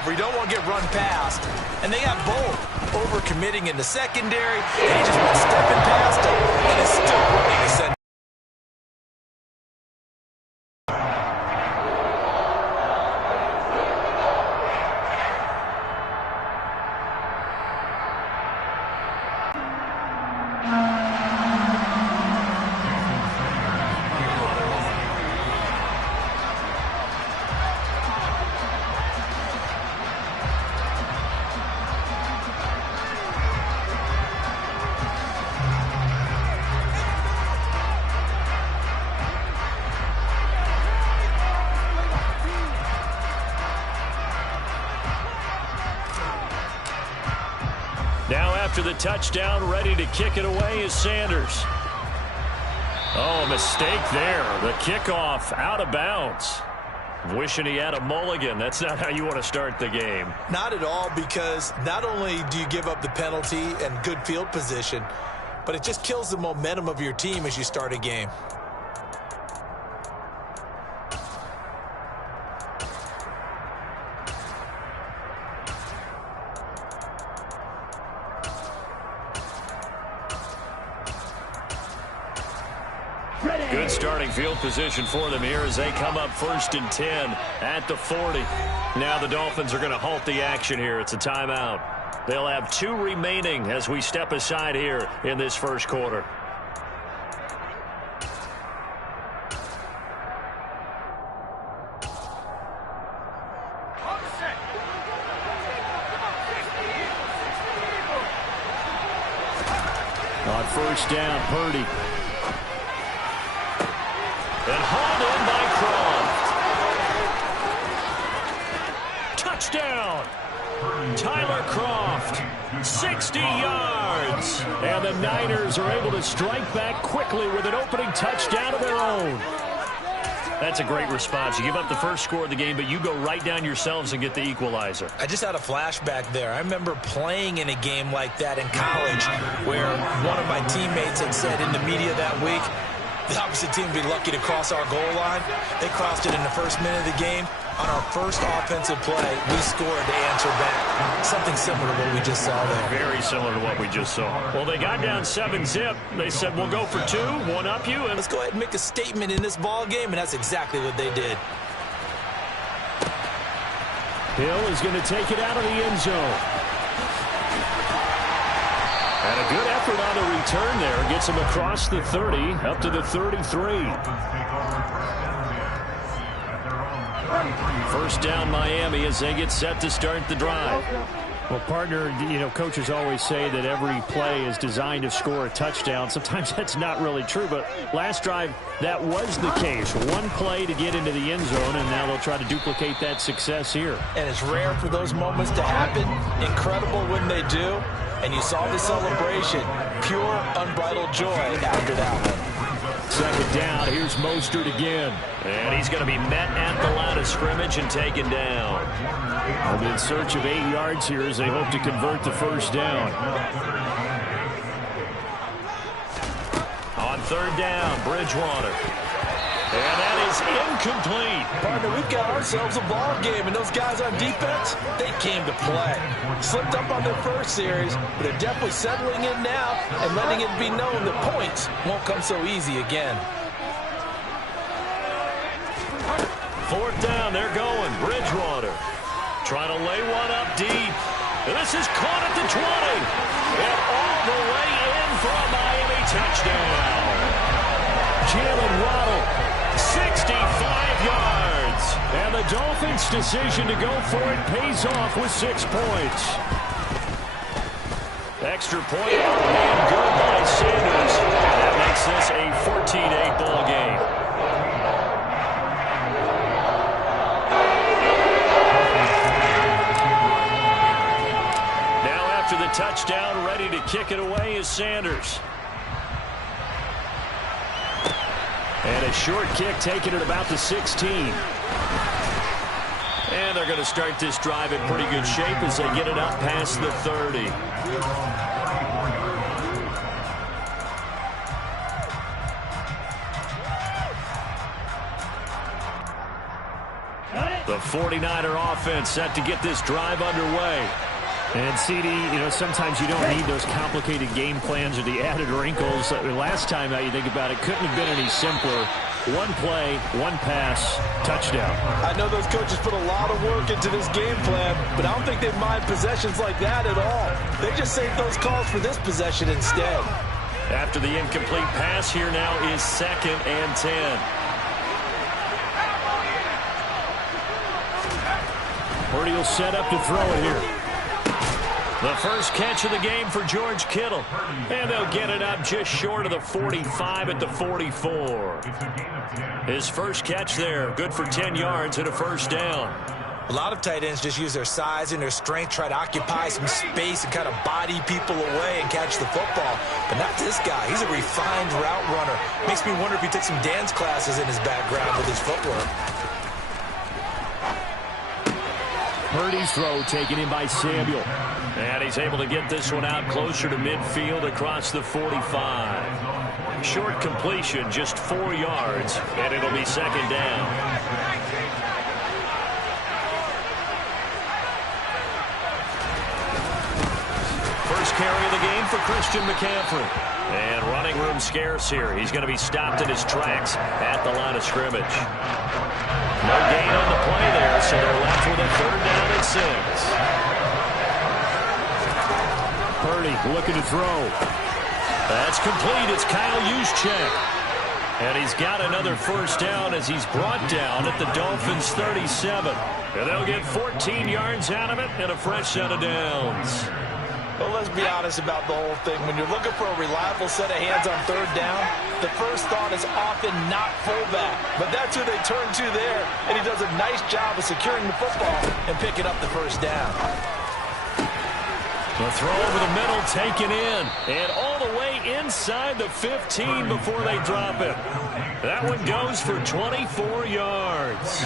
turnover. You don't want to get run past. And they got both. Overcommitting in the secondary, and he just went stepping past him, and is still running to send. Now after the touchdown, ready to kick it away is Sanders. Oh, mistake there. The kickoff out of bounds. Wishing he had a mulligan. That's not how you want to start the game. Not at all, because not only do you give up the penalty and good field position, but it just kills the momentum of your team as you start a game. Good starting field position for them here as they come up 1st and 10 at the 40. Now the Dolphins are going to halt the action here. It's a timeout. They'll have 2 remaining as we step aside here in this first quarter. On 1st down, Purdy. And hauled in by Croft. Touchdown! Tyler Croft, 60 yards. And the Niners are able to strike back quickly with an opening touchdown of their own. That's a great response. You give up the first score of the game, but you go right down yourselves and get the equalizer. I just had a flashback there. I remember playing in a game like that in college where one of my teammates had said in the media that week, the opposite team would be lucky to cross our goal line. They crossed it in the first minute of the game. On our first offensive play, we scored to answer back. Something similar to what we just saw there. Very similar to what we just saw. Well, they got down 7-zip. They said, we'll go for 2, one up you. And let's go ahead and make a statement in this ball game, and that's exactly what they did. Hill is going to take it out of the end zone. And a good effort on the return there. Gets him across the 30, up to the 33. First down, Miami, as they get set to start the drive. Well, partner, coaches always say that every play is designed to score a touchdown. Sometimes that's not really true, but last drive, that was the case. One play to get into the end zone, and now they'll try to duplicate that success here. And it's rare for those moments to happen. Incredible when they do. And you saw the celebration. Pure, unbridled joy after that one. Second down, here's Mostert again. And he's going to be met at the line of scrimmage and taken down. And in search of 8 yards here as they hope to convert the first down. On 3rd down, Bridgewater. And that is incomplete. Partner, we've got ourselves a ball game, and those guys on defense, they came to play. Slipped up on their first series, but they're definitely settling in now and letting it be known that points won't come so easy again. 4th down, they're going. Bridgewater trying to lay one up deep. And this is caught at the 20. And all the way in for a Miami touchdown. Jalen Waddle, 65 yards. And the Dolphins' decision to go for it pays off with 6 points. Extra point being good by Sanders. That makes this a 14-8 ball game. Now after the touchdown, ready to kick it away is Sanders. And a short kick taken at about the 16. And they're going to start this drive in pretty good shape as they get it up past the 30. The 49er offense set to get this drive underway. And, CD, sometimes you don't need those complicated game plans or the added wrinkles. Last time, now you think about it, couldn't have been any simpler. One play, one pass, touchdown. I know those coaches put a lot of work into this game plan, but I don't think they mind possessions like that at all. They just save those calls for this possession instead. After the incomplete pass, here now is 2nd and 10. Purdy will set up to throw it here. The first catch of the game for George Kittle. And they'll get it up just short of the 45 at the 44. His first catch there, good for 10 yards and a first down. A lot of tight ends just use their size and their strength, try to occupy some space and kind of body people away and catch the football. But not this guy. He's a refined route runner. Makes me wonder if he took some dance classes in his background with his footwork. Purdy's throw taken in by Samuel. And he's able to get this one out closer to midfield across the 45. Short completion, just 4 yards, and it'll be 2nd down. First carry of the game for Christian McCaffrey. And running room scarce here. He's going to be stopped in his tracks at the line of scrimmage. No gain on the play there, so they're left with a 3rd down and 6. Purdy looking to throw. That's complete. It's Kyle Juszczyk. And he's got another first down as he's brought down at the Dolphins' 37. And they'll get 14 yards out of it and a fresh set of downs. Well, let's be honest about the whole thing. When you're looking for a reliable set of hands on 3rd down, the first thought is often not fullback. But that's who they turn to there, and he does a nice job of securing the football and picking up the first down. The throw over the middle taken in, and all the way inside the 15 before they drop it. That one goes for 24 yards.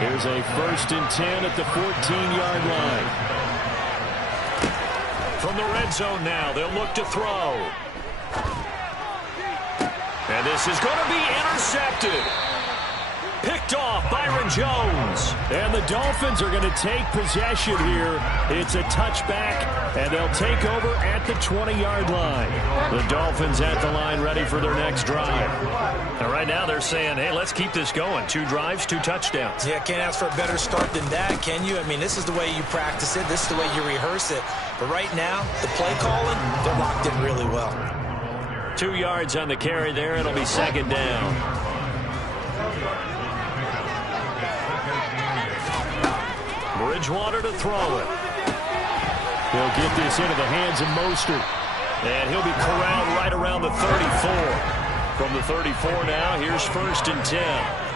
Here's a 1st and 10 at the 14-yard line. From the red zone now, they'll look to throw. And this is going to be intercepted. Picked off Byron Jones. And the Dolphins are going to take possession here. It's a touchback, and they'll take over at the 20-yard line. The Dolphins at the line ready for their next drive. And right now they're saying, hey, let's keep this going. 2 drives, 2 touchdowns. Yeah, can't ask for a better start than that, can you? I mean, this is the way you practice it. This is the way you rehearse it. But right now, the play calling, they're locked in really well. 2 yards on the carry there. It'll be 2nd down. Bridgewater to throw it. He'll get this into the hands of Mostert. And he'll be corralled right around the 34. From the 34 now, here's 1st and 10.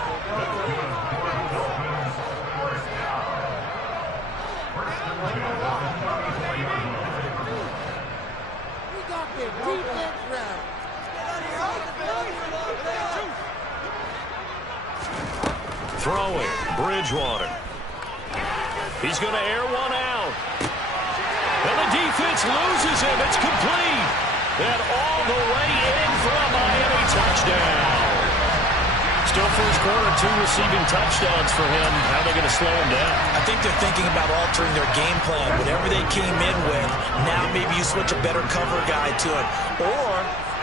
Throwing, Bridgewater. He's going to air one out. And the defense loses him. It's complete. And all the way in for a Miami touchdown. Still first quarter, 2 receiving touchdowns for him. How are they going to slow him down? I think they're thinking about altering their game plan. Whatever they came in with, now maybe you switch a better cover guy to it. Or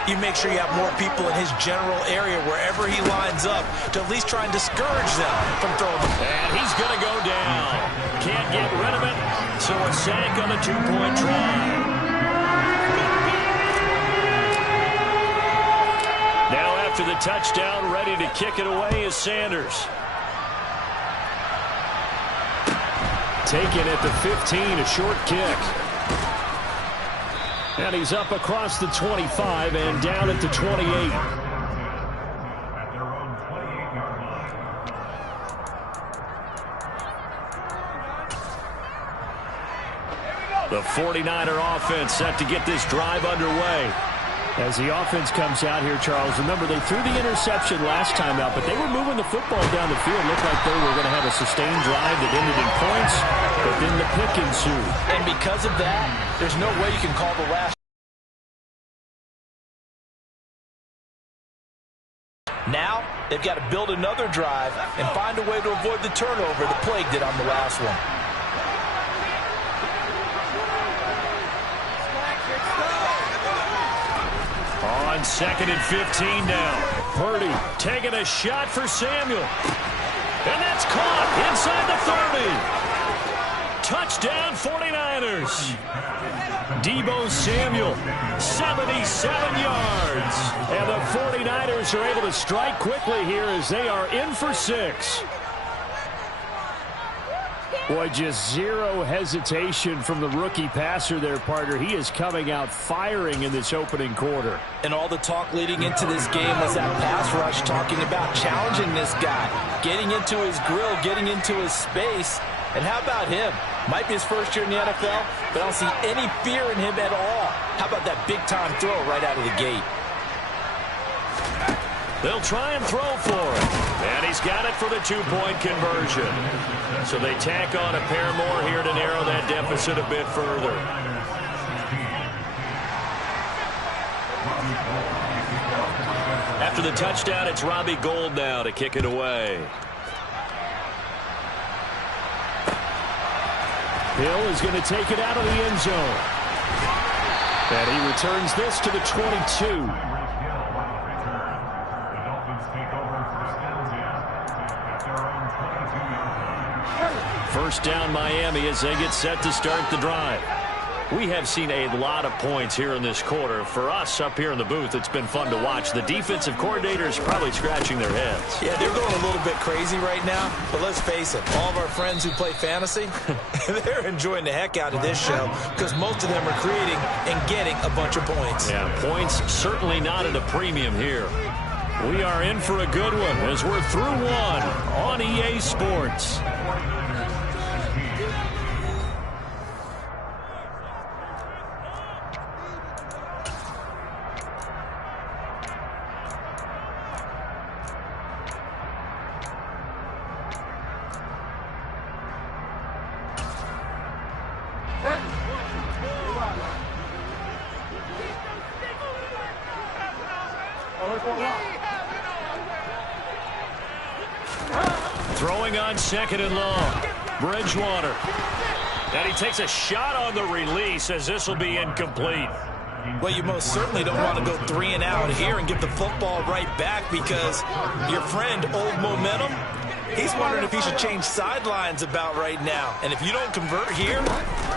you make sure you have more people in his general area wherever he lines up to at least try and discourage them from throwing the ball. And he's going to go down. Can't get rid of it, so a sack on the 2-point try. Now after the touchdown, ready to kick it away is Sanders. Taken at the 15, a short kick. And he's up across the 25 and down at the 28. The 49er offense set to get this drive underway. As the offense comes out here, Charles, remember they threw the interception last time out, but they were moving the football down the field. Looked like they were going to have a sustained drive that ended in points, but then the pick ensued. And because of that, there's no way you can call the last. Now, They've got to build another drive and find a way to avoid the turnover that plagued it on the last one. On 2nd and 15 now. Purdy taking a shot for Samuel. And that's caught inside the 30. Touchdown 49ers. Deebo Samuel, 77 yards. And the 49ers are able to strike quickly here as they are in for 6. Boy, just zero hesitation from the rookie passer there, partner. He is coming out firing in this opening quarter. And all the talk leading into this game was that pass rush talking about challenging this guy, getting into his grill, getting into his space. And how about him? Might be his first year in the NFL, but I don't see any fear in him at all. How about that big-time throw right out of the gate? They'll try and throw for it. And he's got it for the two-point conversion. So they tack on a pair more here to narrow that deficit a bit further. After the touchdown, it's Robbie Gould now to kick it away. Hill is going to take it out of the end zone. And he returns this to the 22. First down Miami as they get set to start the drive. We have seen a lot of points here in this quarter. For us up here in the booth, it's been fun to watch. The defensive coordinators probably scratching their heads. Yeah, they're going a little bit crazy right now. But let's face it, all of our friends who play fantasy, they're enjoying the heck out of this show because most of them are creating and getting a bunch of points. Yeah, points certainly not at a premium here. We are in for a good one as we're through one on EA Sports. Throwing on 2nd and long. Bridgewater. And he takes a shot on the release as this will be incomplete. Well, you most certainly don't want to go 3 and out here and give the football right back because your friend, Old Momentum, he's wondering if he should change sidelines about right now. And if you don't convert here,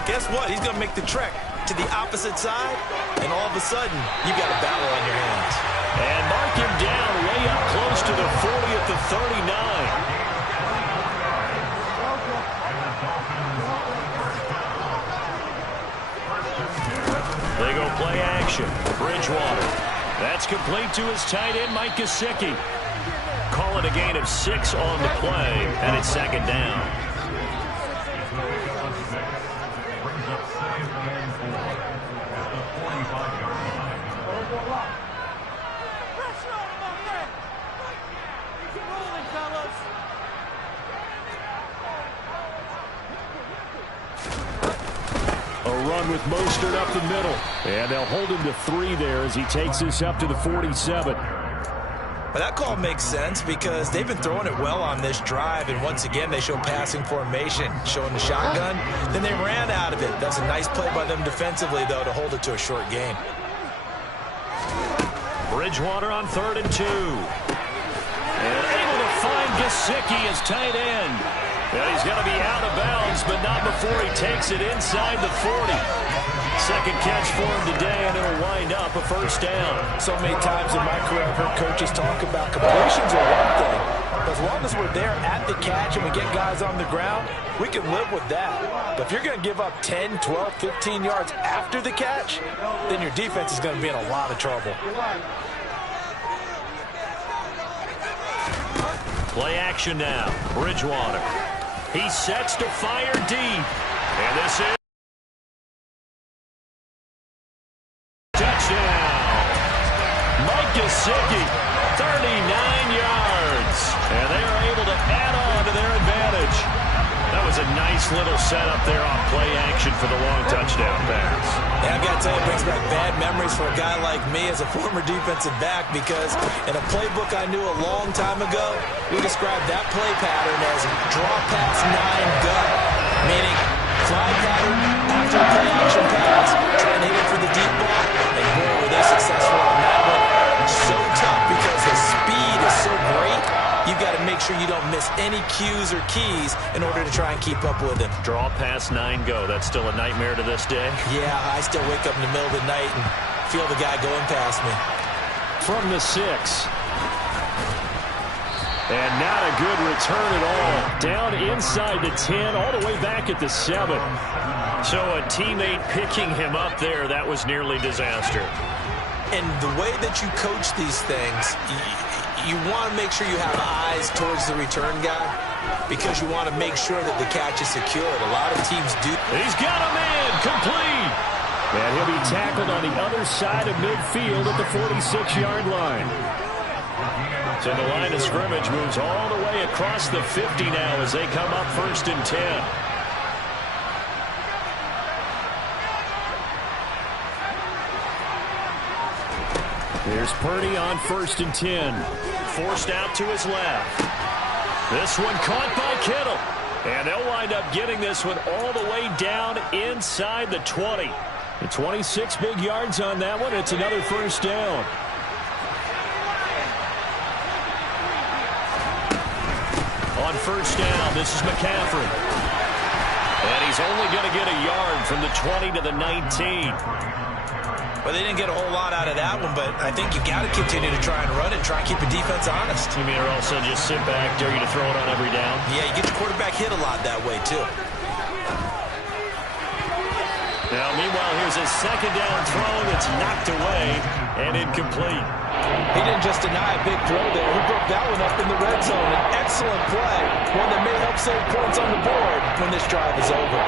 guess what? He's going to make the trek to the opposite side, and all of a sudden, you got a battle on your hands. And mark him down way up close to the 40 at the 39. They go play action. Bridgewater. That's complete to his tight end, Mike Gesicki. Call it a gain of 6 on the play, and it's 2nd down. With Mostert up the middle. And they'll hold him to 3 there as he takes this up to the 47. But that call makes sense because they've been throwing it well on this drive, and once again they show passing formation, showing the shotgun. Then they ran out of it. That's a nice play by them defensively, though, to hold it to a short gain. Bridgewater on 3rd and 2. And able to find Gesicki as tight end. And he's going to be out of bounds, but not before he takes it inside the 40. Second catch for him today, and it'll wind up a first down. So many times in my career, I've heard coaches talk about completions are one thing. But as long as we're there at the catch and we get guys on the ground, we can live with that. But if you're going to give up 10, 12, 15 yards after the catch, then your defense is going to be in a lot of trouble. Play action now. Bridgewater. He sets to fire deep. And this is touchdown. Mike Gesicki, 39 yards. And they are able to add on to their advantage. That was a nice Nice little setup there on play action for the long touchdown pass. Yeah, I've got to tell you, it brings back bad memories for a guy like me as a former defensive back, because in a playbook I knew a long time ago, we described that play pattern as draw pass 9 go, meaning fly pattern after a play action pass, try and hit it for the deep ball, and boy, were they successful on that one. So tough because the speed is so great. You've got to make sure you don't miss any cues or keys in order to try and keep up with him. Draw pass 9 go. That's still a nightmare to this day. Yeah, I still wake up in the middle of the night and feel the guy going past me. From the 6. And not a good return at all. Down inside the 10, all the way back at the 7. So a teammate picking him up there, that was nearly disaster. And the way that you coach these things, you want to make sure you have eyes towards the return guy, because you want to make sure that the catch is secured. A lot of teams do. He's got a man, complete. And he'll be tackled on the other side of midfield at the 46-yard line. So the line of scrimmage moves all the way across the 50 now as they come up 1st and 10. Here's Purdy on 1st and 10. Forced out to his left. This one caught by Kittle. And they'll wind up getting this one all the way down inside the 20. The 26 big yards on that one. It's another 1st down. On 1st down, this is McCaffrey. And he's only going to get a yard from the 20 to the 19. Well, they didn't get a whole lot out of that one, but I think you got to continue to try and run and try and keep the defense honest. You mean, or also just sit back, dare you to throw it on every down? Yeah, you get your quarterback hit a lot that way, too. Now, meanwhile, here's a 2nd down throw that's knocked away and incomplete. He didn't just deny a big throw there. He broke that one up in the red zone. An excellent play, one that may help save points on the board when this drive is over.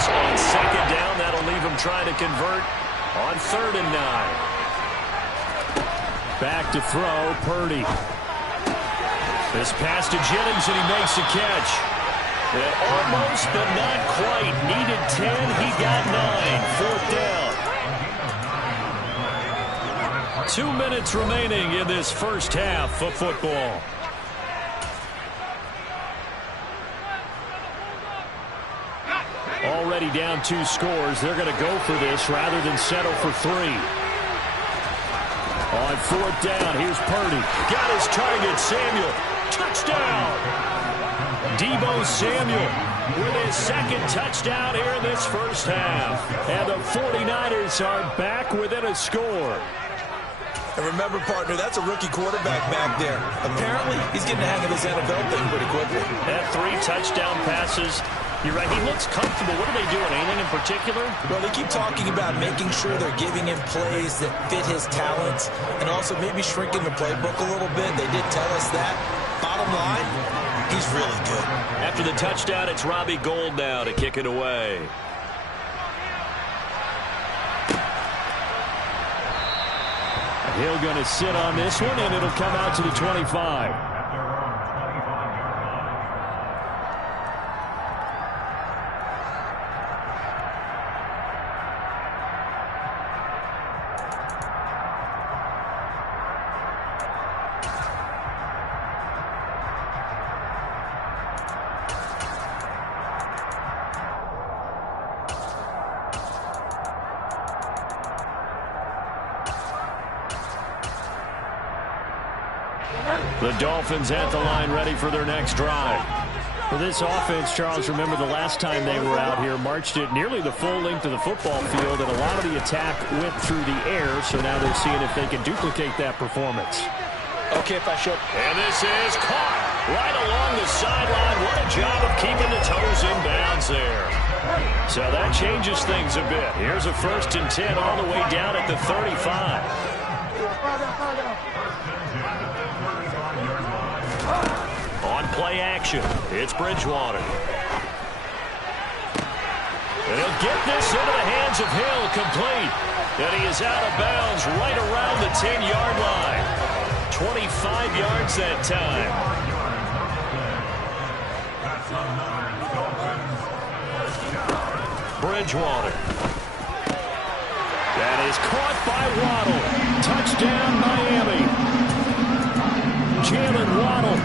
On 2nd down, that'll leave him trying to convert on 3rd and 9. Back to throw, Purdy. This pass to Jennings, and he makes a catch. And almost, but not quite. Needed 10, he got 9. 4th down. 2 minutes remaining in this first half of football. Already down 2 scores. They're going to go for this rather than settle for 3. On 4th down, here's Purdy. Got his target, Samuel. Touchdown! Deebo Samuel with his 2nd touchdown here in this first half. And the 49ers are back within a score. And remember, partner, that's a rookie quarterback back there. Apparently, he's getting the hang of this NFL thing pretty quickly. That 3 touchdown passes. You're right, he looks comfortable. What are they doing? Anything in particular? Well, they keep talking about making sure they're giving him plays that fit his talents and also maybe shrinking the playbook a little bit. They did tell us that. Bottom line, he's really good. After the touchdown, it's Robbie Gould now to kick it away. Hill going to sit on this one, and it'll come out to the 25. The Dolphins at the line ready for their next drive. For this offense, Charles, remember the last time they were out here, marched it nearly the full length of the football field, and a lot of the attack went through the air, so now they're seeing if they can duplicate that performance. Okay, if I show. And this is caught right along the sideline. What a job of keeping the toes in bounds there. So that changes things a bit. Here's a 1st and 10 all the way down at the 35. On play action, it's Bridgewater. And he'll get this into the hands of Hill, complete. And he is out of bounds right around the 10-yard line. 25 yards that time. Bridgewater. That is caught by Waddle. Touchdown, Miami. Jalen Waddle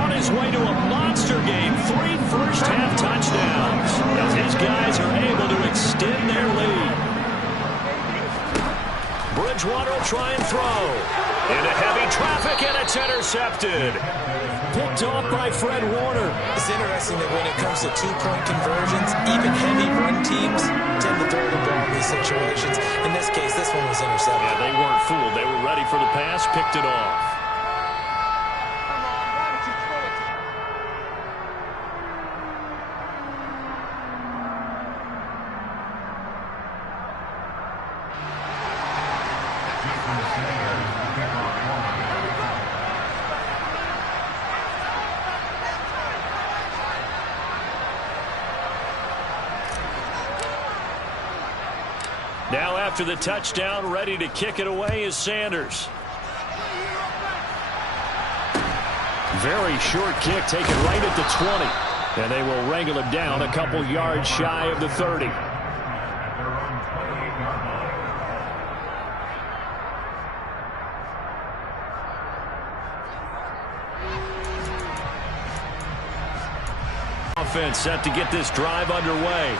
on his way to a monster game. 3 first-half touchdowns as his guys are able to extend their lead. Bridgewater will try and throw. Into heavy traffic, and it's intercepted. Picked off by Fred Warner. It's interesting that when it comes to two-point conversions, even heavy run teams tend to throw the ball in these situations. In this case, this one was intercepted. Yeah, they weren't fooled. They were ready for the pass, picked it off. Now after the touchdown, ready to kick it away is Sanders. Very short kick taken right at the 20. And they will wrangle him down a couple yards shy of the 30. Offense set to get this drive underway.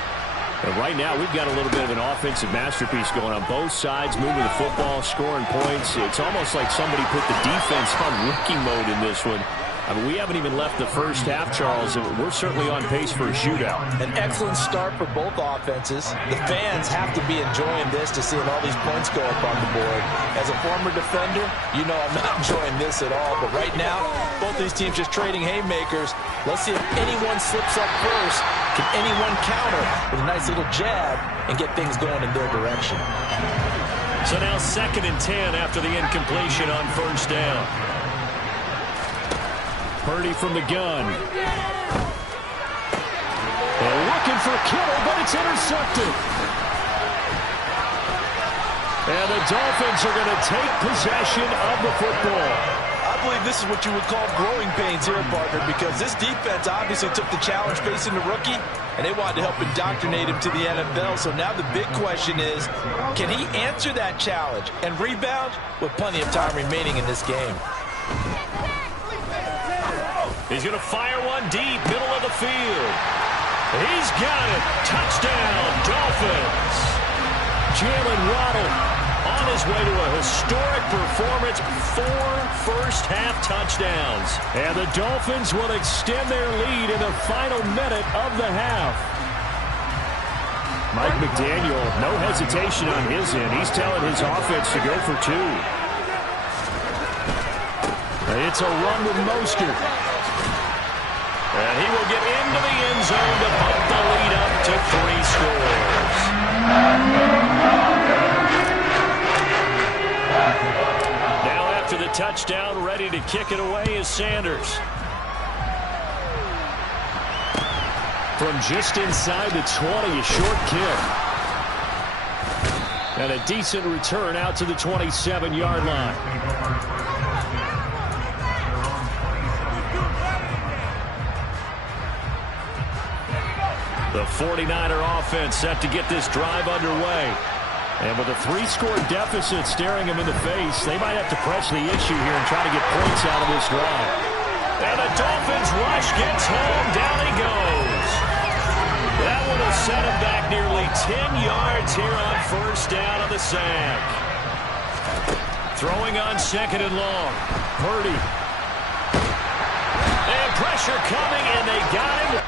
And right now, we've got a little bit of an offensive masterpiece going on both sides, moving the football, scoring points. It's almost like somebody put the defense on rookie mode in this one. I mean, we haven't even left the first half, Charles, and we're certainly on pace for a shootout. An excellent start for both offenses. The fans have to be enjoying this to seeing all these points go up on the board. As a former defender, you know I'm not enjoying this at all. But right now, both these teams just trading haymakers. Let's see if anyone slips up first. Can anyone counter with a nice little jab and get things going in their direction? So now 2nd and 10 after the incompletion on first down. Purdy from the gun. They're looking for Kittle, but it's intercepted. And the Dolphins are going to take possession of the football. I believe this is what you would call growing pains here, partner, because this defense obviously took the challenge facing the rookie, and they wanted to help indoctrinate him to the NFL. So now the big question is, can he answer that challenge and rebound with plenty of time remaining in this game? He's going to fire one deep, middle of the field. He's got it. Touchdown, Dolphins. Jalen Waddle on his way to a historic performance. 4 first-half touchdowns. And the Dolphins will extend their lead in the final minute of the half. Mike McDaniel, no hesitation on his end. He's telling his offense to go for 2. It's a run with Mostert. And he will get into the end zone to bump the lead up to 3 scores. Now after the touchdown, ready to kick it away is Sanders. From just inside the 20, a short kick. And a decent return out to the 27-yard line. The 49er offense set to get this drive underway. And with a 3-score deficit staring them in the face, they might have to press the issue here and try to get points out of this drive. And the Dolphins rush gets home. Down he goes. That one will set him back nearly 10 yards here on first down on the sack. Throwing on 2nd and long. Purdy. And pressure coming, and they got him.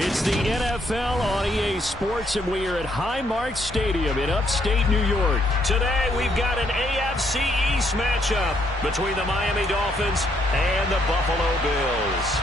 It's the NFL on EA Sports, and we are at Highmark Stadium in upstate New York. Today, we've got an AFC East matchup between the Miami Dolphins and the Buffalo Bills.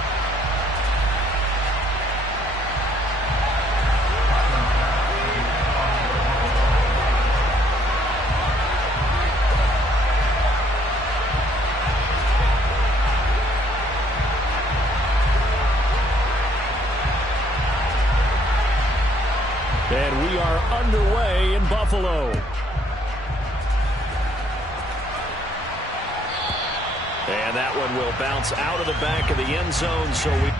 And we are underway in Buffalo. And that one will bounce out of the back of the end zone, so we...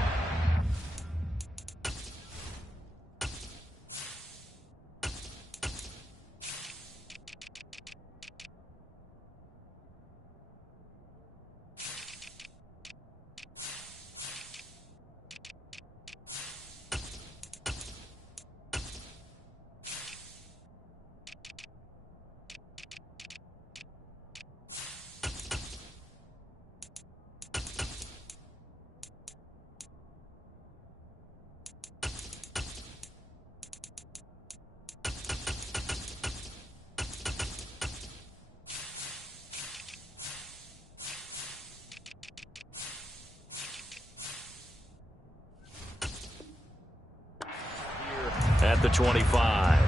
at the 25.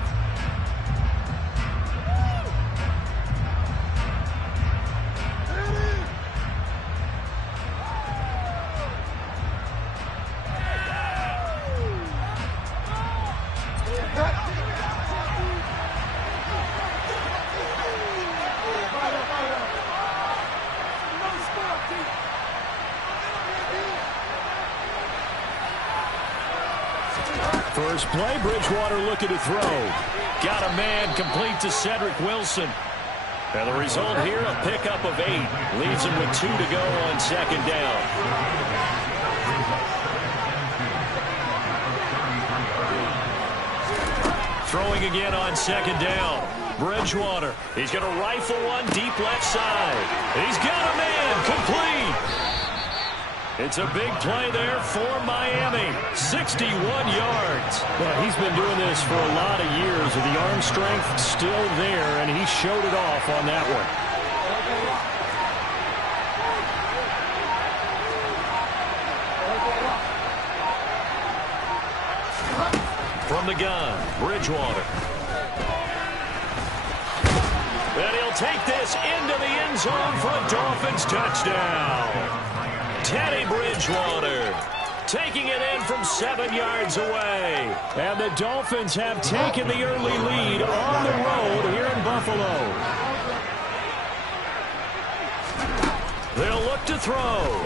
First play, Bridgewater looking to throw. Got a man complete to Cedric Wilson. And the result here, a pickup of 8. Leaves him with 2 to go on second down. Throwing again on second down. Bridgewater. He's going to rifle one deep left side. He's got a man complete. It's a big play there for Miami. 61 yards. Well, he's been doing this for a lot of years with the arm strength still there, and he showed it off on that one. From the gun, Bridgewater. And he'll take this into the end zone for a Dolphins touchdown. Teddy Bridgewater taking it in from 7 yards away. And the Dolphins have taken the early lead on the road here in Buffalo. They'll look to throw.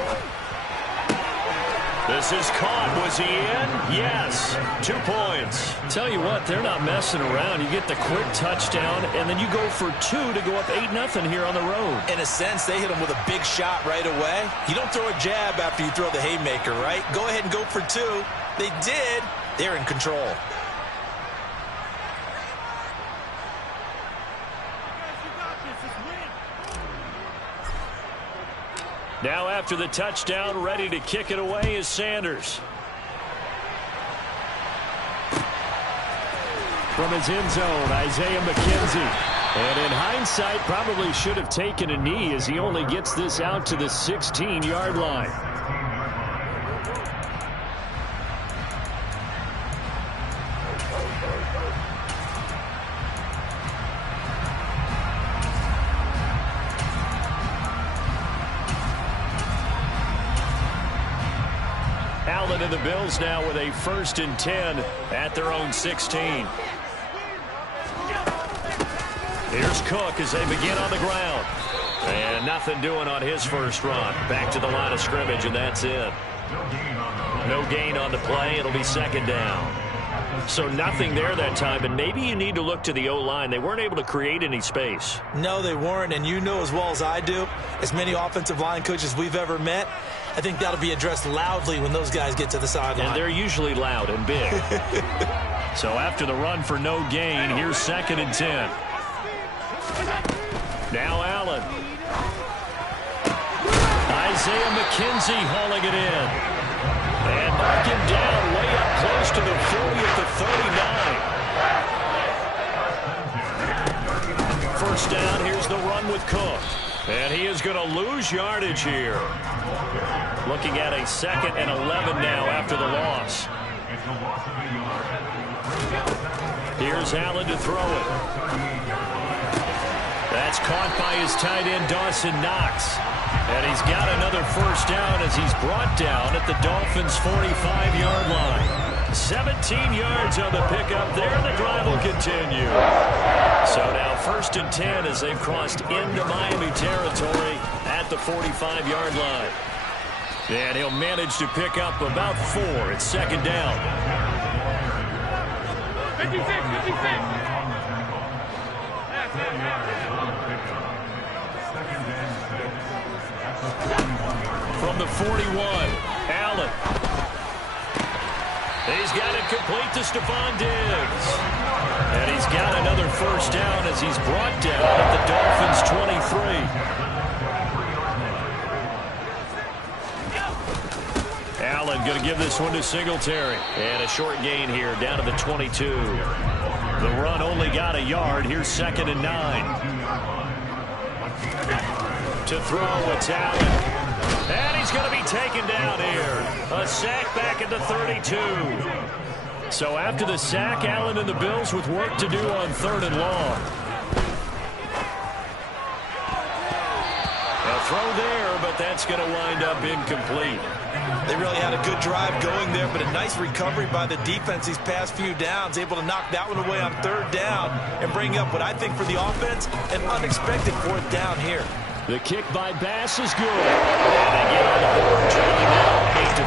This is caught. Was he in? Yes. 2 points. Tell you what, they're not messing around. You get the quick touchdown, and then you go for 2 to go up 8-0 here on the road. In a sense, they hit him with a big shot right away. You don't throw a jab after you throw the haymaker, right? Go ahead and go for 2. They did. They're in control. Now after the touchdown, ready to kick it away is Sanders. From his end zone, Isaiah McKenzie. And in hindsight, probably should have taken a knee as he only gets this out to the 16-yard line. Allen and the Bills now with a 1st and 10 at their own 16. Here's Cook as they begin on the ground. And nothing doing on his first run. Back to the line of scrimmage, and that's it. No gain on the play. It'll be second down. So nothing there that time, and maybe you need to look to the O-line. They weren't able to create any space. No, they weren't, and you know as well as I do, as many offensive line coaches we've ever met, I think that'll be addressed loudly when those guys get to the sideline. And they're usually loud and big. So after the run for no gain, here's 2nd and 10. Now Allen. Isaiah McKenzie hauling it in. And knock him down way up close to the 40 at the 39. First down, here's the run with Cook. And he is going to lose yardage here. Looking at a 2nd and 11 now after the loss. Here's Allen to throw it. That's caught by his tight end, Dawson Knox. And he's got another first down as he's brought down at the Dolphins' 45-yard line. 17 yards on the pickup there. The drive will continue. So now 1st and 10 as they've crossed into Miami territory at the 45-yard line. And he'll manage to pick up about 4 at 2nd down. 56. From the 41, Allen. He's got it complete to Stephon Diggs. And he's got another first down as he's brought down at the Dolphins' 23. Allen going to give this one to Singletary. And a short gain here down to the 22. The run only got a yard. Here's 2nd and 9. To throw, it's Allen. And he's going to be taken down here. A sack back at the 32. So after the sack, Allen and the Bills with work to do on 3rd and long. A throw there, but that's going to wind up incomplete. They really had a good drive going there, but a nice recovery by the defense these past few downs, able to knock that one away on 3rd down and bring up what I think for the offense, an unexpected 4th down here. The kick by Bass is good. And they get on the board, trailing now 8-3.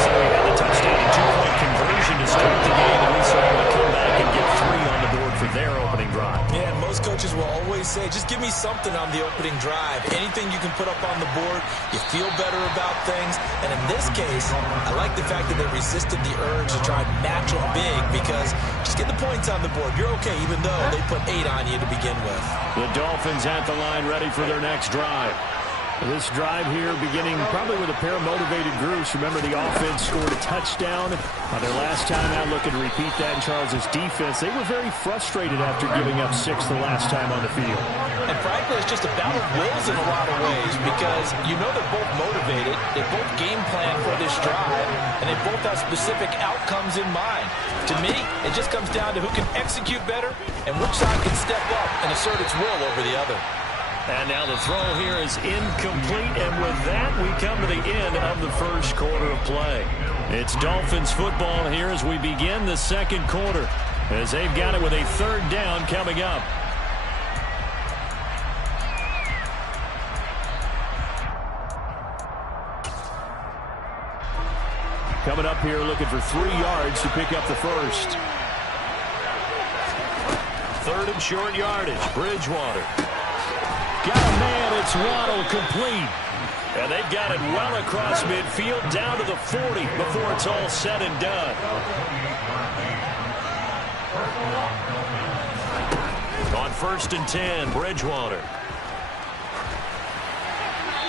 So he had the touchdown and 2-point conversion to start the game, and we saw them come back and get 3 on the board for their opening drive. Yeah, and most coaches will always say, just give me something on the opening drive. Anything you can put up on the board, you feel better about things. And in this case, I like the fact that they resisted the urge to try and match them big, because just get the points on the board. You're okay, even though they put 8 on you to begin with. The Dolphins at the line, ready for their next drive. This drive here beginning probably with a pair of motivated groups. Remember, the offense scored a touchdown on their last time out, looking to repeat that in Charles' defense. They were very frustrated after giving up 6 the last time on the field. And frankly, it's just a battle of wills in a lot of ways, because you know they're both motivated, they both game plan for this drive, and they both have specific outcomes in mind. To me, it just comes down to who can execute better and which side can step up and assert its will over the other. And now the throw here is incomplete, and with that, we come to the end of the first quarter of play. It's Dolphins football here as we begin the second quarter, as they've got it with a 3rd down coming up. Coming up here looking for 3 yards to pick up the first. 3rd and short yardage, Bridgewater. Got a man, it's Waddle, complete. And they've got it well across midfield, down to the 40 before it's all said and done. On 1st and 10, Bridgewater.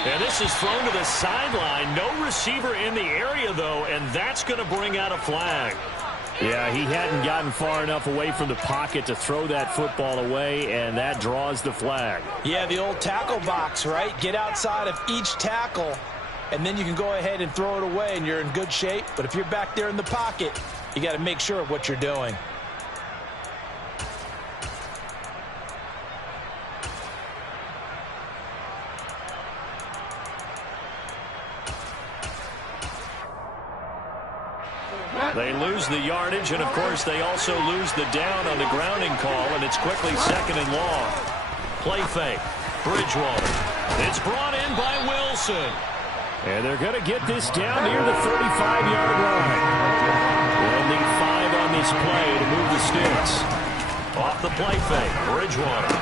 And this is thrown to the sideline. No receiver in the area, though, and that's going to bring out a flag. Yeah, he hadn't gotten far enough away from the pocket to throw that football away, and that draws the flag. Yeah, the old tackle box, right? Get outside of each tackle, and then you can go ahead and throw it away, and you're in good shape. But if you're back there in the pocket, you got to make sure of what you're doing. They lose the yardage, and, of course, they also lose the down on the grounding call, and it's quickly 2nd and long. Play fake. Bridgewater. It's brought in by Wilson. And they're going to get this down near the 35-yard line. They'll need 5 on this play to move the sticks. Off the play fake. Bridgewater.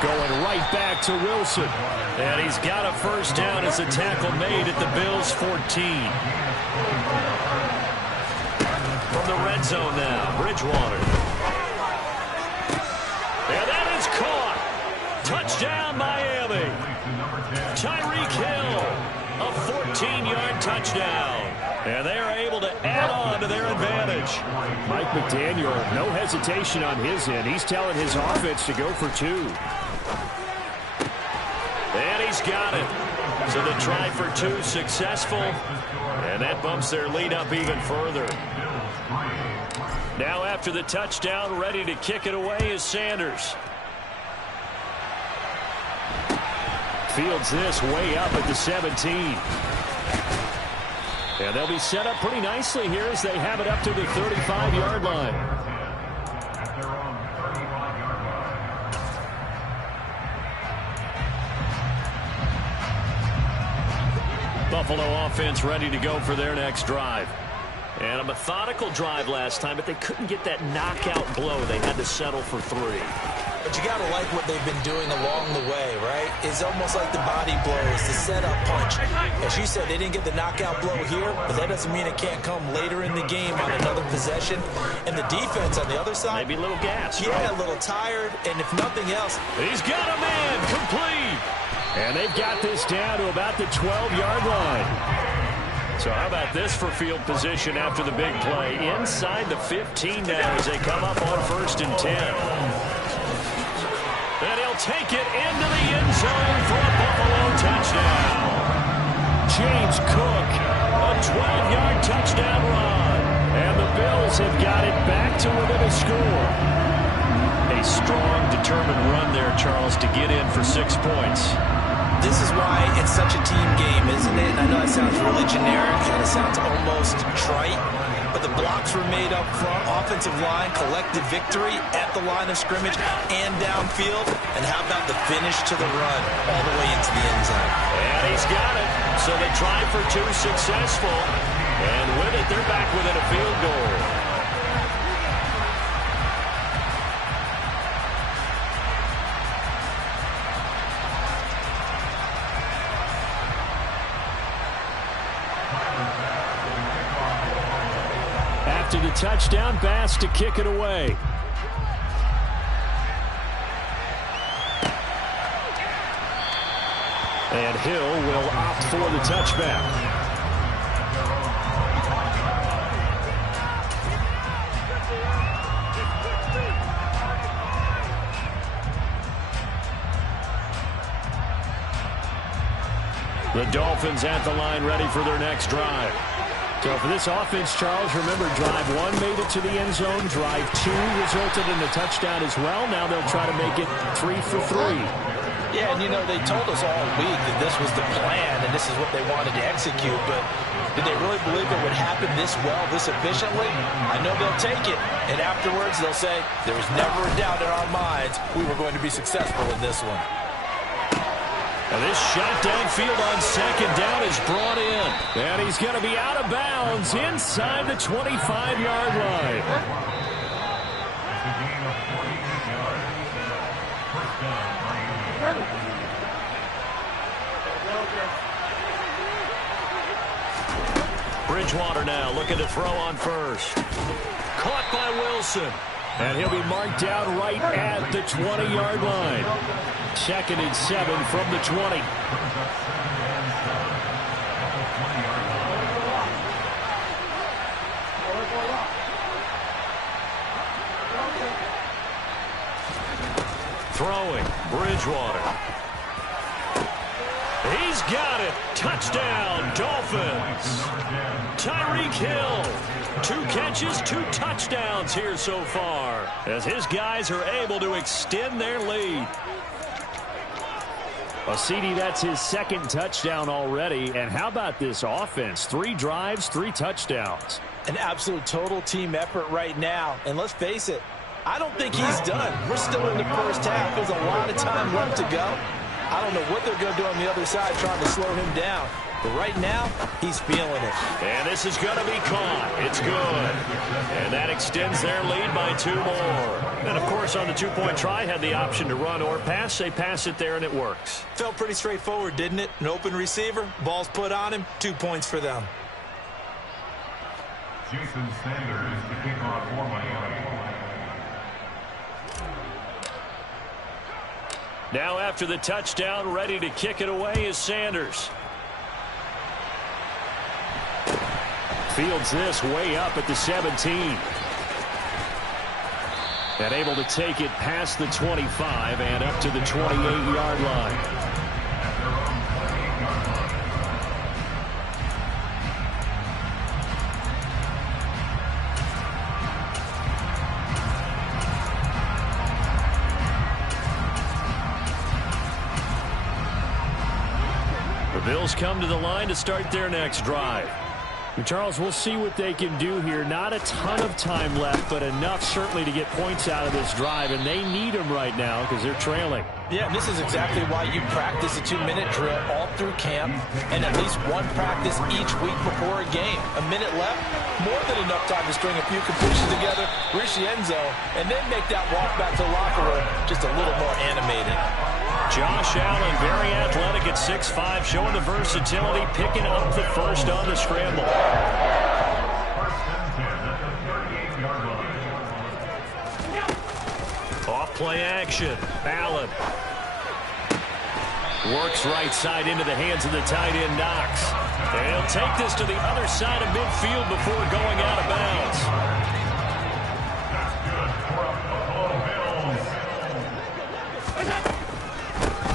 Going right back to Wilson. And he's got a first down as a tackle made at the Bills' 14. From the red zone now, Bridgewater. And that is caught. Touchdown, Miami. Tyreek Hill, a 17-yard touchdown. And they are able to add on to their advantage. Mike McDaniel, no hesitation on his end. He's telling his offense to go for 2. And he's got it. So the try for 2 successful. And that bumps their lead up even further. Now after the touchdown, ready to kick it away is Sanders. Fields this way up at the 17. And they'll be set up pretty nicely here as they have it up to the 35-yard line. Buffalo offense ready to go for their next drive. And a methodical drive last time, but they couldn't get that knockout blow. They had to settle for 3. But you got to like what they've been doing along the way, right? It's almost like the body blows, the setup punch. As you said, they didn't get the knockout blow here, but that doesn't mean it can't come later in the game on another possession. And the defense on the other side, maybe a little gas. Yeah, right? a little tired, and if nothing else, he's got a man complete. And they've got this down to about the 12-yard line. So how about this for field position after the big play? Inside the 15 now as they come up on 1st and 10. And he'll take it into the end zone for a Buffalo touchdown. James Cook, a 12-yard touchdown run. And the Bills have got it back to within a score. A strong, determined run there, Charles, to get in for 6 points. this is why it's such a team game, isn't it? And I know it sounds really generic and it sounds almost trite, but the blocks were made up front, offensive line, collected victory at the line of scrimmage and downfield. And how about the finish to the run all the way into the end zone? And he's got it. So they try for two, successful. And with it, they're back within a field goal. After the touchdown, Bass to kick it away. And Hill will opt for the touchback. The Dolphins at the line, ready for their next drive. So for this offense, Charles, remember, drive one made it to the end zone. Drive two resulted in a touchdown as well. Now they'll try to make it 3 for 3. Yeah, and you know, they told us all week that this was the plan and this is what they wanted to execute, but did they really believe it would happen this well, this efficiently? I know they'll take it, and afterwards they'll say, there was never a doubt in our minds we were going to be successful in this one. And this shot downfield on second down is brought in. And he's going to be out of bounds inside the 25-yard line. Bridgewater now looking to throw on first. Caught by Wilson. And he'll be marked down right at the 20-yard line. 2nd and 7 from the 20. Throwing, Bridgewater. He's got it. Touchdown, Dolphins. Tyreek Hill. 2 catches, 2 touchdowns here so far, as his guys are able to extend their lead. Well, CD, that's his 2nd touchdown already. And how about this offense? 3 drives, 3 touchdowns. An absolute total team effort right now. And let's face it, I don't think he's done. We're still in the first half. There's a lot of time left to go. I don't know what they're going to do on the other side trying to slow him down. But right now, he's feeling it. And this is going to be caught. It's good. And that extends their lead by 2 more. And, of course, on the 2-point try, had the option to run or pass. They pass it there, and it works. Felt pretty straightforward, didn't it? An open receiver, ball's put on him, 2 points for them. Jason Sanders to kick off for Miami. Now after the touchdown, ready to kick it away is Sanders. Fields this way up at the 17. And able to take it past the 25 and up to the 28-yard line. The Bills come to the line to start their next drive. And Charles, we'll see what they can do here. Not a ton of time left, but enough certainly to get points out of this drive, and they need them right now because they're trailing. Yeah, and this is exactly why you practice a 2-minute drill all through camp and at least one practice each week before a game. A minute left, more than enough time to string a few completions together, reach the end zone, and then make that walk back to the locker room just a little more animated. Josh Allen, very athletic at 6'5", showing the versatility, picking up the first on the scramble. Off play action. Allen works right side into the hands of the tight end Knox. And he'll take this to the other side of midfield before going out of bounds.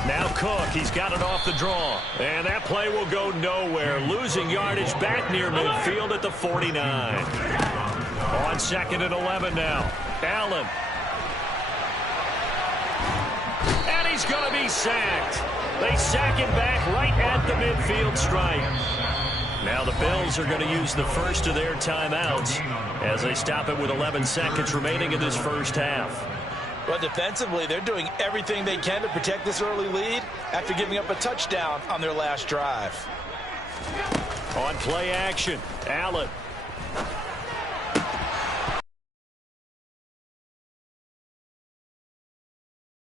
Now Cook, he's got it off the draw. And that play will go nowhere. Losing yardage back near midfield at the 49. On 2nd and 11 now. Allen. And he's going to be sacked. They sack him back right at the midfield stripe. Now the Bills are going to use the first of their timeouts as they stop it with 11 seconds remaining in this first half. But defensively, they're doing everything they can to protect this early lead after giving up a touchdown on their last drive. On play action, Allen.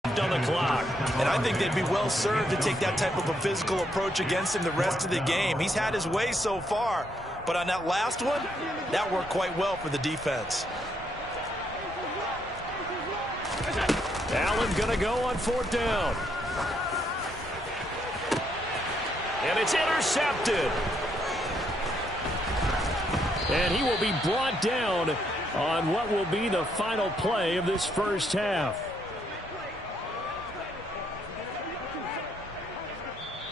On the clock. And I think they'd be well served to take that type of a physical approach against him the rest of the game. He's had his way so far, but on that last one, that worked quite well for the defense. Allen gonna go on 4th down. And it's intercepted. And he will be brought down on what will be the final play of this first half.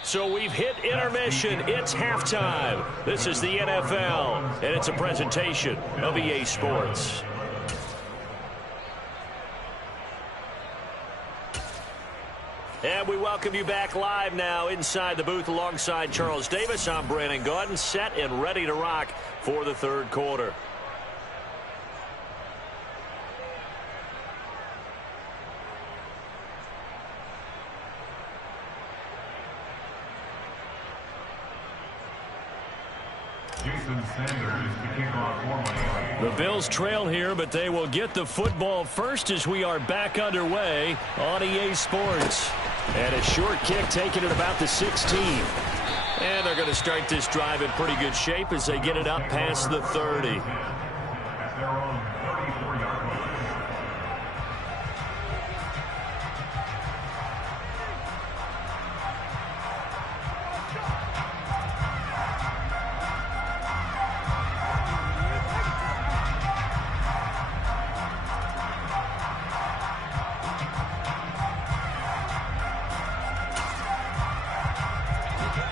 So we've hit intermission. It's halftime. This is the NFL, and it's a presentation of EA Sports. And we welcome you back live now inside the booth alongside Charles Davis. I'm Brandon Gaudin, set and ready to rock for the third quarter. Jason Sanders to kick off for Miami. The Bills trail here, but they will get the football first as we are back underway on EA Sports. And a short kick taken at about the 16. And they're going to start this drive in pretty good shape as they get it up past the 30. At their own 34-yard line.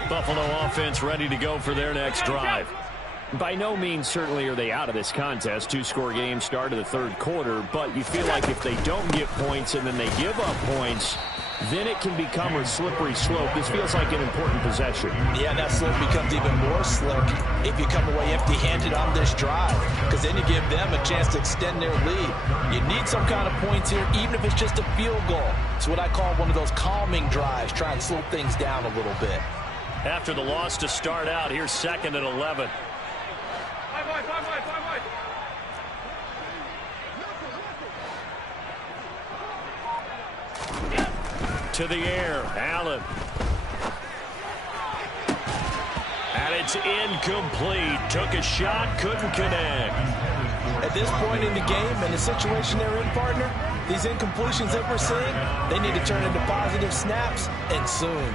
Buffalo offense ready to go for their next drive. By no means certainly are they out of this contest. Two-score game start of the third quarter, but you feel like if they don't get points and then they give up points, then it can become a slippery slope. This feels like an important possession. Yeah, that slope becomes even more slick if you come away empty-handed on this drive, because then you give them a chance to extend their lead. You need some kind of points here, even if it's just a field goal. It's what I call one of those calming drives, try and slow things down a little bit. After the loss to start out, here's 2nd and 11. To the air, Allen. And it's incomplete. Took a shot, couldn't connect. At this point in the game and the situation they're in, partner, these incompletions that we're seeing, they need to turn into positive snaps, and soon.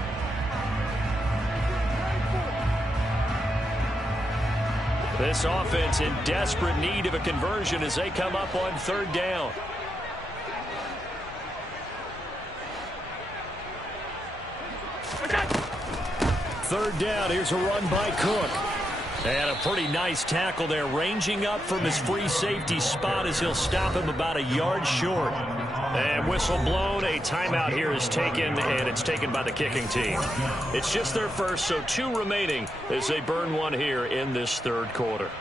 This offense in desperate need of a conversion as they come up on 3rd down. Third down, here's a run by Cook. And a pretty nice tackle there, ranging up from his free safety spot as he'll stop him about a yard short. And whistle blown, a timeout here is taken, and it's taken by the kicking team. It's just their first, so 2 remaining as they burn one here in this 3rd quarter.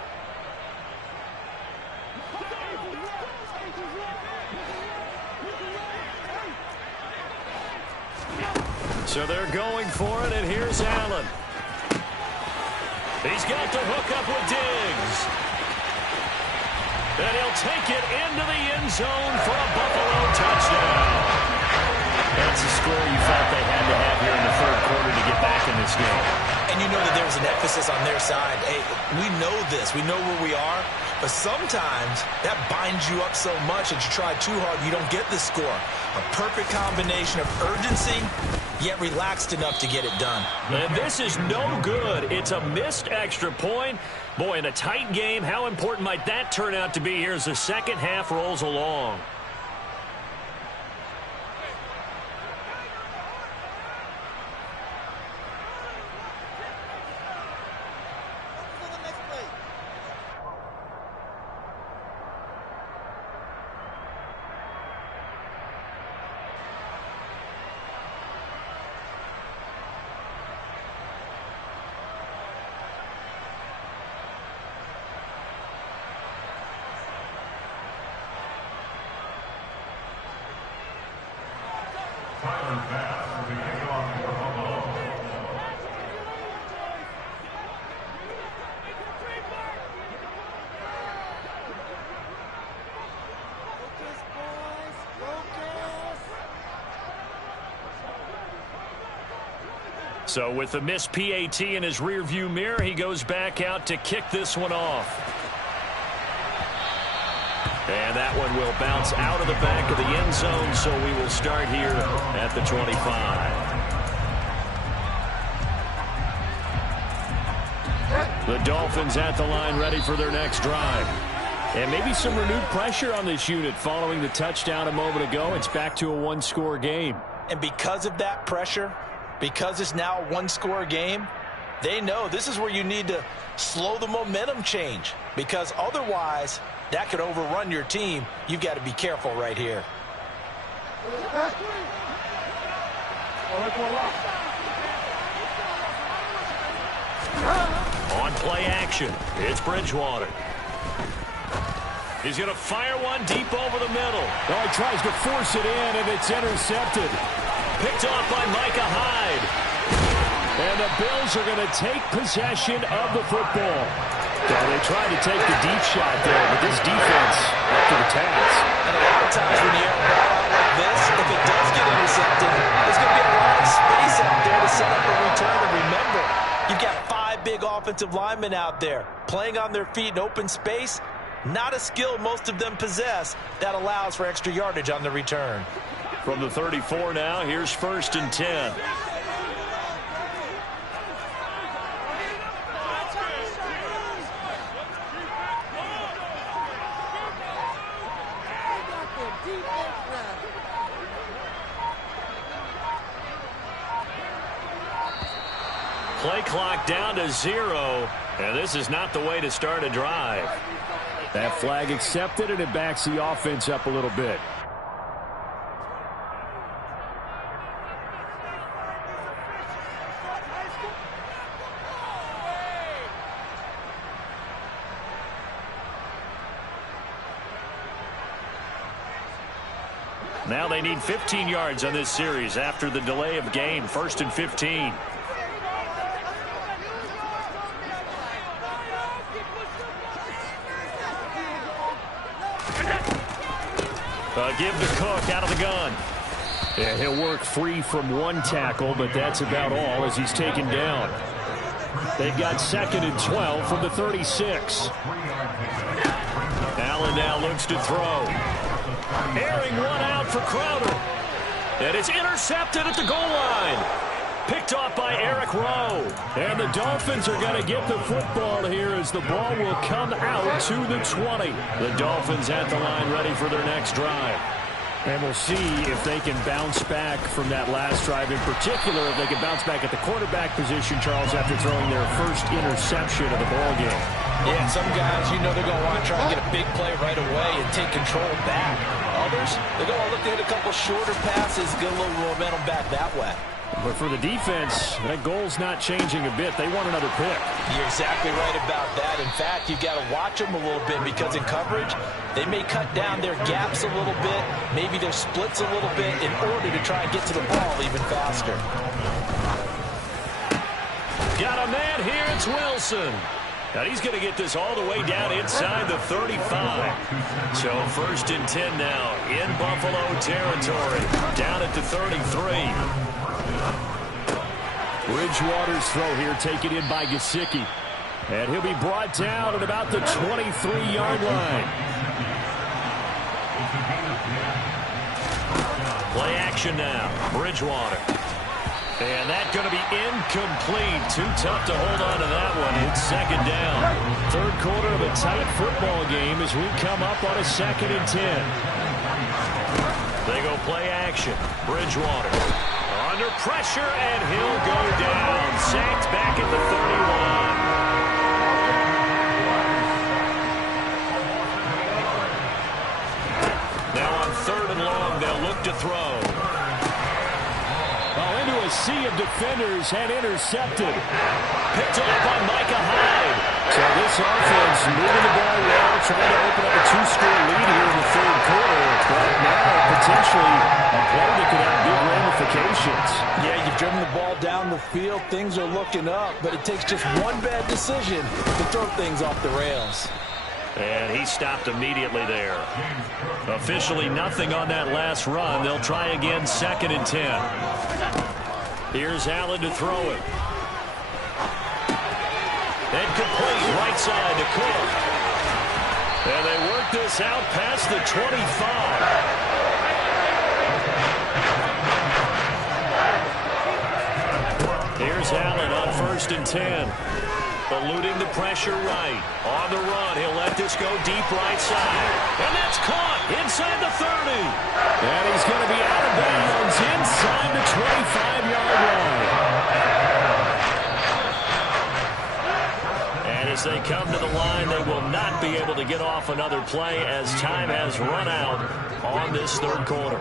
So they're going for it, and here's Allen. He's got the hook up with Diggs. And he'll take it into the end zone for a Buffalo touchdown. That's a score you thought they had to have here in the 3rd quarter to get back in this game. And you know that there's an emphasis on their side. Hey, we know this. We know where we are. But sometimes that binds you up so much that you try too hard, you don't get the score. A perfect combination of urgency, yet relaxed enough to get it done. And this is no good. It's a missed extra point. Boy, in a tight game, how important might that turn out to be here as the second half rolls along? So with the missed PAT in his rearview mirror, he goes back out to kick this one off. And that one will bounce out of the back of the end zone, so we will start here at the 25. The Dolphins at the line ready for their next drive. And maybe some renewed pressure on this unit following the touchdown a moment ago. It's back to a 1-score game. And because of that pressure, because it's now a 1-score game, they know this is where you need to slow the momentum change, because otherwise that could overrun your team. You've got to be careful right here. On play action, it's Bridgewater. He's going to fire one deep over the middle. Oh, he tries to force it in, and it's intercepted. Picked off by Micah Hyde. And the Bills are going to take possession of the football. Well, they tried to take the deep shot there, but this defense up to the task. And a lot of times when you have a ball out like this, if it does get intercepted, there's going to be a lot of space out there to set up a return. And remember, you've got 5 big offensive linemen out there playing on their feet in open space. Not a skill most of them possess that allows for extra yardage on the return. From the 34 now, here's 1st and 10. Play clock down to 0, and this is not the way to start a drive. That flag accepted, and it backs the offense up a little bit. Now they need 15 yards on this series after the delay of game. 1st and 15. Give to Cook out of the gun. Yeah, he'll work free from one tackle, but that's about all as he's taken down. They've got 2nd and 12 from the 36. Allen now looks to throw. Airing one out for Crowder. And it's intercepted at the goal line. Picked off by Eric Rowe. And the Dolphins are going to get the football here as the ball will come out to the 20. The Dolphins at the line ready for their next drive. And we'll see if they can bounce back from that last drive. In particular, if they can bounce back at the quarterback position, Charles, after throwing their first interception of the ball game. Yeah, some guys, you know they're going to want to try and get a big play right away and take control back. Others, they're going to look to hit a couple shorter passes, get a little momentum back that way. But for the defense, that goal's not changing a bit. They want another pick. You're exactly right about that. In fact, you've got to watch them a little bit because in coverage, they may cut down their gaps a little bit, maybe their splits a little bit in order to try and get to the ball even faster. Got a man here. It's Wilson. And he's going to get this all the way down inside the 35. So 1st and 10 now in Buffalo territory. Down at the 33. Bridgewater's throw here taken in by Gesicki. And he'll be brought down at about the 23-yard line. Play action now. Bridgewater. And that's going to be incomplete. Too tough to hold on to that one. It's 2nd down. 3rd quarter of a tight football game as we come up on a 2nd and 10. They go play action. Bridgewater under pressure, and he'll go down. Sacked back at the 31. Now on 3rd and long, they'll look to throw. Into a sea of defenders and intercepted. Picked up by Micah Hyde. So this offense moving the ball well, trying to open up a 2-score lead here in the 3rd quarter. But now potentially a play that could have big ramifications. Yeah, you've driven the ball down the field. Things are looking up, but it takes just one bad decision to throw things off the rails. And he stopped immediately there. Officially nothing on that last run. They'll try again 2nd and 10. Here's Allen to throw it. And complete right side to Cook. And they work this out past the 25. Here's Allen on 1st and 10. Eluding the pressure right. On the run, he'll let this go deep right side. And that's caught inside the 30. And he's going to be out of bounds inside the 25-yard line. And as they come to the line, they will not be able to get off another play as time has run out on this 3rd quarter.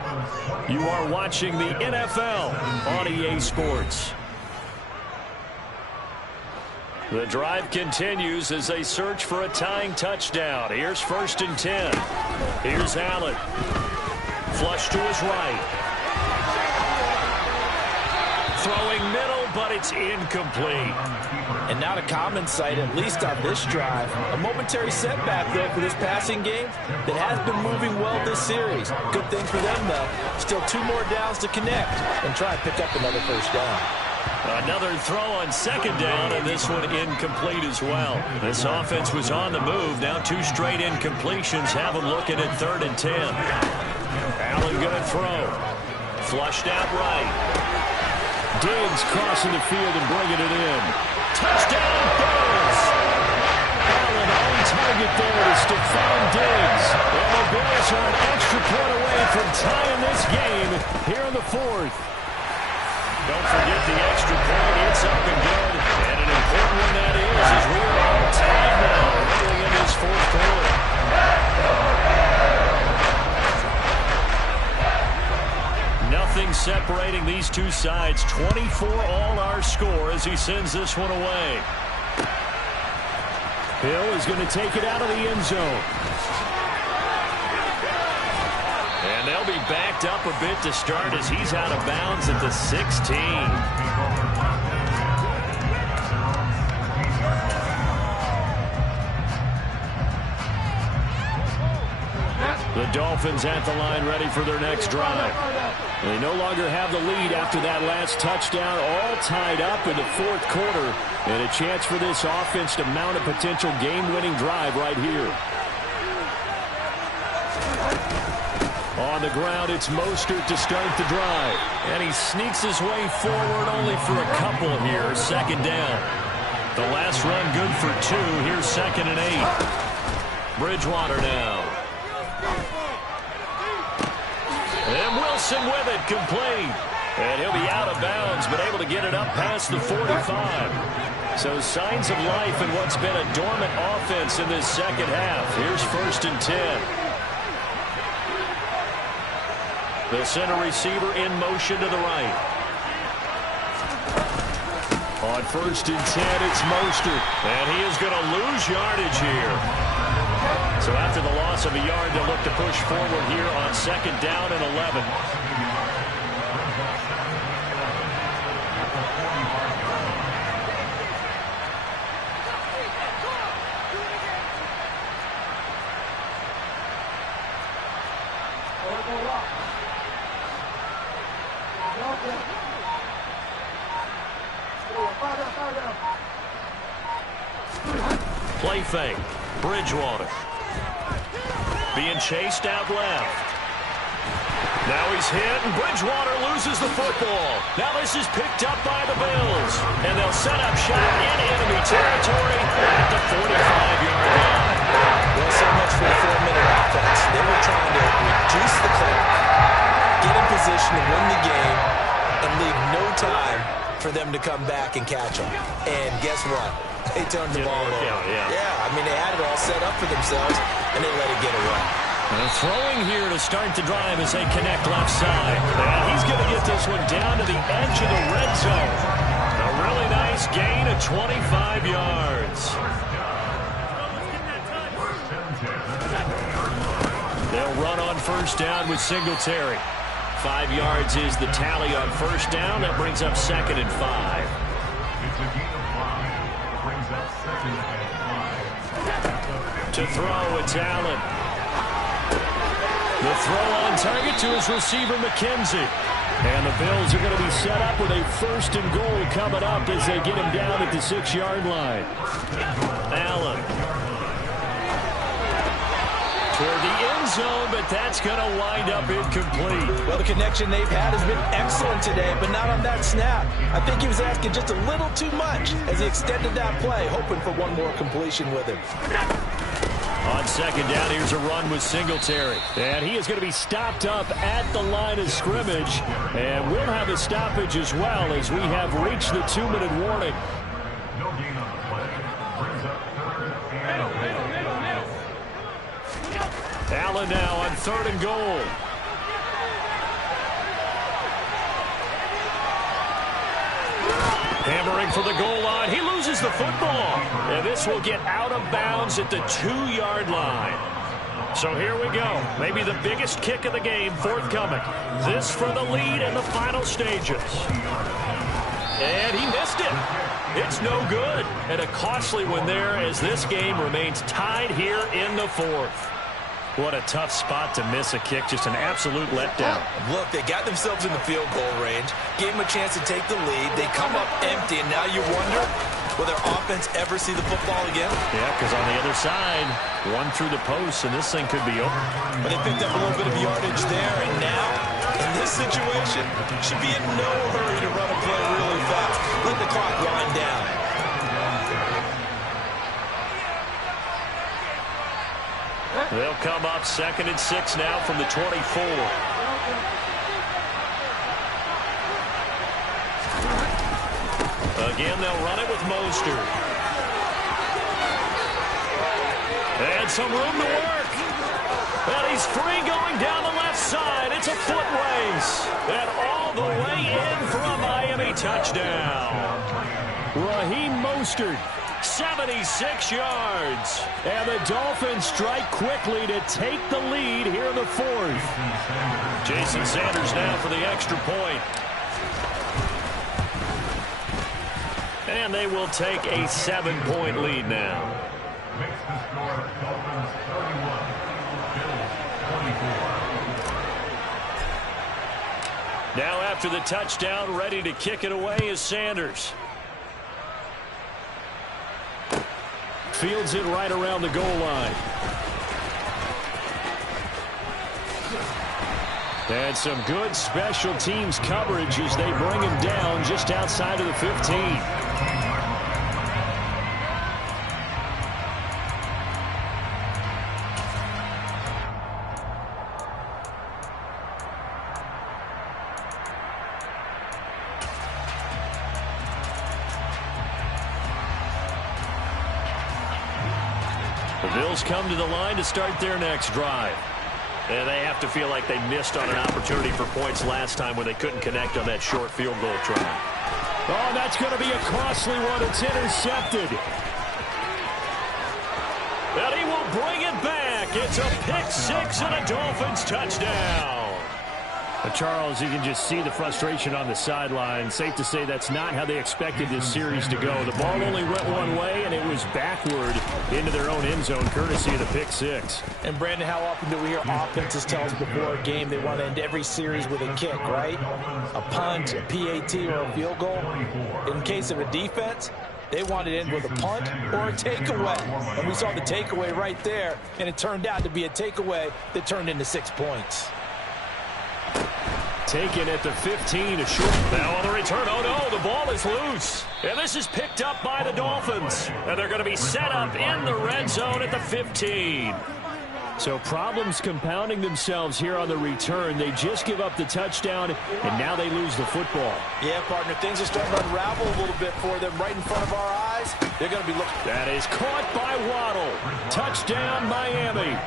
You are watching the NFL on EA Sports. The drive continues as they search for a tying touchdown. Here's 1st and 10. Here's Allen. Flush to his right. Throwing middle, but it's incomplete. And not a common sight, at least on this drive. A momentary setback, though, for this passing game that has been moving well this series. Good thing for them, though. Still 2 more downs to connect and try and pick up another 1st down. Another throw on 2nd down, and this one incomplete as well. This offense was on the move. Now 2 straight incompletions have them looking at 3rd and 10. Allen going to throw. Flushed out right. Diggs crossing the field and bringing it in. Touchdown, Bills! Allen on target there to Stephon Diggs. And the Bills are an extra point away from tying this game here in the 4th. Don't forget the extra point. It's up and good. And an important one that is as we are on time now early in this 4th quarter. Nothing separating these two sides. 24 all our score as he sends this one away. Hill is going to take it out of the end zone. And they'll be backed up a bit to start as he's out of bounds at the 16. The Dolphins at the line ready for their next drive. They no longer have the lead after that last touchdown, all tied up in the 4th quarter. And a chance for this offense to mount a potential game-winning drive right here. On on the ground. It's Mostert to start the drive. And he sneaks his way forward only for a couple here. Second down. The last run good for 2. Here's 2nd and 8. Bridgewater now. And Wilson with it, complete. And he'll be out of bounds, but able to get it up past the 45. So signs of life in what's been a dormant offense in this second half. Here's 1st and 10. The center receiver in motion to the right. On 1st and 10, it's Mostert. And he is going to lose yardage here. So after the loss of a yard, they'll look to push forward here on 2nd down and 11. Play fake. Bridgewater. Being chased out left. Now he's hit, and Bridgewater loses the football. Now this is picked up by the Bills. And they'll set up shop in enemy territory at the 45-yard line. Well, so much for a 4-minute offense. They were trying to reduce the clock, get in position to win the game, and leave no time for them to come back and catch them. And guess what? They turned the ball over. Yeah, I mean, they had it all set up for themselves, and they let it get away. And throwing here to start the drive as they connect left side. And he's going to get this one down to the edge of the red zone. A really nice gain of 25 yards. They'll run on 1st down with Singletary. 5 yards is the tally on 1st down. That brings up 2nd and 5. It's a gain of 5. Brings up 2nd and 5. To throw, it's Allen. The throw on target to his receiver, McKenzie. And the Bills are going to be set up with a 1st and goal coming up as they get him down at the 6-yard line. Allen. Toward the end zone, but that's going to wind up incomplete. Well, the connection they've had has been excellent today, but not on that snap. I think he was asking just a little too much as he extended that play, hoping for one more completion with him. On 2nd down, here's a run with Singletary. And he is going to be stopped up at the line of scrimmage. And we'll have a stoppage as well as we have reached the 2-minute warning. No gain on the play. Brings up 3rd and 8. Allen now on 3rd and goal. Hammering for the goal line. He loses the football. And this will get out of bounds at the 2-yard line. So here we go. Maybe the biggest kick of the game forthcoming. This for the lead in the final stages. And he missed it. It's no good. And a costly one there as this game remains tied here in the 4th. What a tough spot to miss a kick. Just an absolute letdown. Look, they got themselves in the field goal range, gave them a chance to take the lead. They come up empty, and now you wonder, will their offense ever see the football again? Yeah, because on the other side, one through the post, and this thing could be over. But they picked up a little bit of yardage there, and now, in this situation, should be in no hurry to run a play really fast. Let the clock wind down. They'll come up 2nd and 6 now from the 24. Again, they'll run it with Mostert. And some room to work. And he's free going down the left side. It's a foot race. And all the way in for a Miami touchdown. Raheem Mostert. 76 yards. And the Dolphins strike quickly to take the lead here in the 4th. Jason Sanders now for the extra point. And they will take a 7-point lead now. Makes the score Dolphins 31, Bills 24. Now after the touchdown, ready to kick it away is Sanders. Fields it right around the goal line. And some good special teams coverage as they bring him down just outside of the 15. The Bills come to the line to start their next drive. And they have to feel like they missed on an opportunity for points last time when they couldn't connect on that short field goal try. Oh, that's going to be a costly one. It's intercepted. And he will bring it back. It's a pick-6 and a Dolphins touchdown. Charles, you can just see the frustration on the sideline. Safe to say that's not how they expected this series to go. The ball only went one way, and it was backward into their own end zone, courtesy of the pick-6. And, Brandon, how often do we hear offenses tell us before a game they want to end every series with a kick, right? A punt, a PAT, or a field goal. In case of a defense, they want to end with a punt or a takeaway. And we saw the takeaway right there, and it turned out to be a takeaway that turned into 6 points. Taken at the 15, a short. Now on the return, oh no, the ball is loose. And this is picked up by the Dolphins. And they're going to be set up in the red zone at the 15. So problems compounding themselves here on the return. They just give up the touchdown, and now they lose the football. Yeah, partner, things are starting to unravel a little bit for them right in front of our eyes. They're going to be looking. That is caught by Waddle. Touchdown, Miami.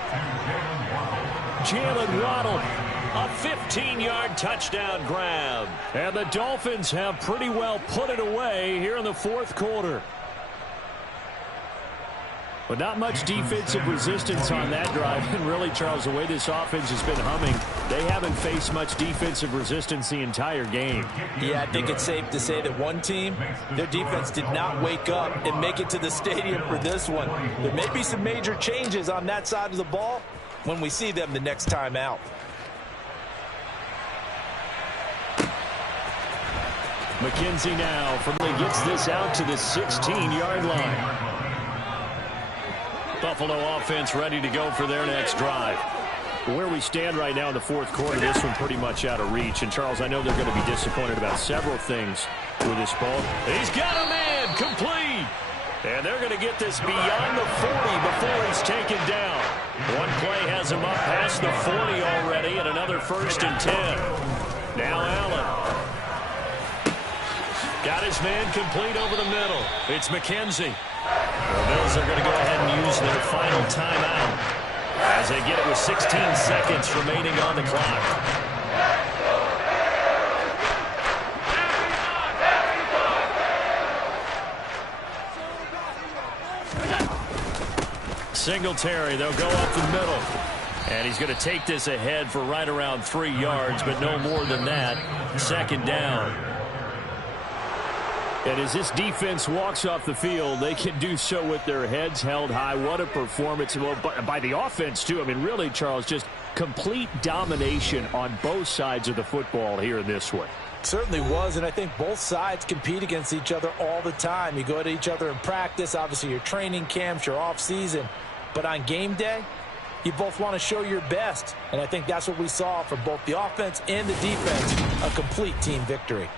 Jalen Waddle. A 15-yard touchdown grab. And the Dolphins have pretty well put it away here in the fourth quarter. But not much defensive resistance on that drive. And really, Charles, the way this offense has been humming, they haven't faced much defensive resistance the entire game. Yeah, I think it's safe to say that one team, their defense did not wake up and make it to the stadium for this one. There may be some major changes on that side of the ball when we see them the next time out. McKenzie now gets this out to the 16-yard line. Buffalo offense ready to go for their next drive. Where we stand right now in the fourth quarter, this one pretty much out of reach. And, Charles, I know they're going to be disappointed about several things with this ball. He's got a man complete. And they're going to get this beyond the 40 before he's taken down. One play has him up past the 40 already, and another 1st and 10. Now Allen. Got his man complete over the middle. It's McKenzie. The Bills are going to go ahead and use their final timeout as they get it with 16 seconds remaining on the clock. Singletary, they'll go up the middle. And he's going to take this ahead for right around 3 yards, but no more than that. 2nd down. And as this defense walks off the field, they can do so with their heads held high. What a performance. Well, by the offense, too. I mean, really, Charles, just complete domination on both sides of the football here in this one. Certainly was, and I think both sides compete against each other all the time. You go to each other in practice, obviously your training camps, your off-season. But on game day, you both want to show your best. And I think that's what we saw from both the offense and the defense, a complete team victory.